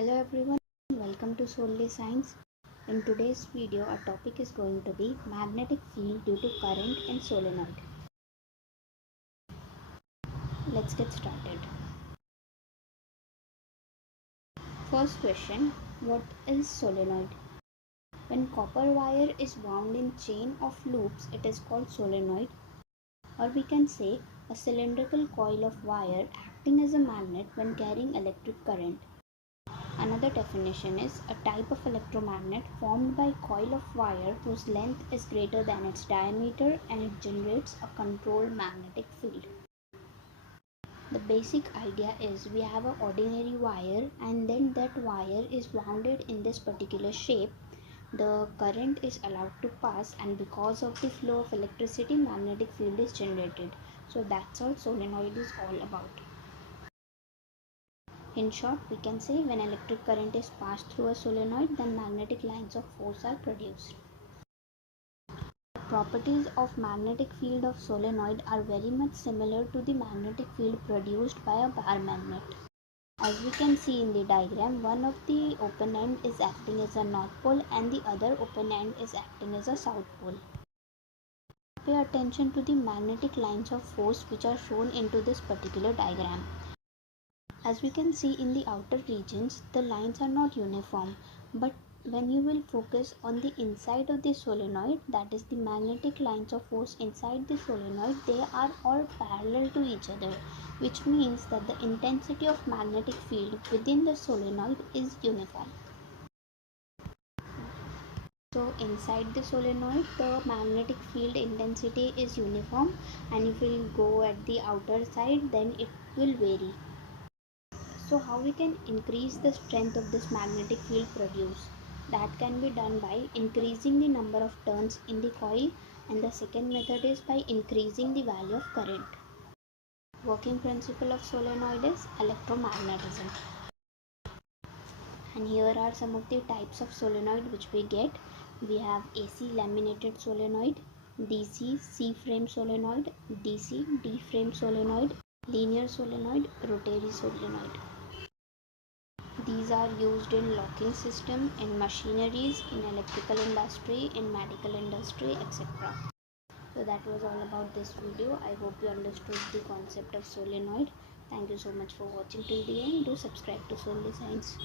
Hello everyone, welcome to Solely Science. In today's video, our topic is going to be magnetic field due to current in solenoid. Let's get started. First question, what is solenoid? When copper wire is wound in chain of loops, it is called solenoid, or we can say a cylindrical coil of wire acting as a magnet when carrying electric current. Another definition is a type of electromagnet formed by coil of wire whose length is greater than its diameter and it generates a controlled magnetic field. The basic idea is we have an ordinary wire and then that wire is wounded in this particular shape. The current is allowed to pass and because of the flow of electricity, magnetic field is generated. So that's all solenoid is all about. In short, we can say when electric current is passed through a solenoid, then magnetic lines of force are produced. The properties of magnetic field of solenoid are very much similar to the magnetic field produced by a bar magnet. As we can see in the diagram, one of the open end is acting as a north pole and the other open end is acting as a south pole. Pay attention to the magnetic lines of force which are shown into this particular diagram. As we can see in the outer regions, the lines are not uniform, but when you will focus on the inside of the solenoid, that is the magnetic lines of force inside the solenoid, they are all parallel to each other, which means that the intensity of magnetic field within the solenoid is uniform. So inside the solenoid, the magnetic field intensity is uniform, and if we go at the outer side, then it will vary. So how we can increase the strength of this magnetic field produced? That can be done by increasing the number of turns in the coil, and the second method is by increasing the value of current. Working principle of solenoid is electromagnetism. And here are some of the types of solenoid which we get. We have AC laminated solenoid, DC C-frame solenoid, DC D-frame solenoid, linear solenoid, rotary solenoid. These are used in locking system, in machineries, in electrical industry, in medical industry, etc. So that was all about this video. I hope you understood the concept of solenoid. Thank you so much for watching till the end. Do subscribe to Solely Science.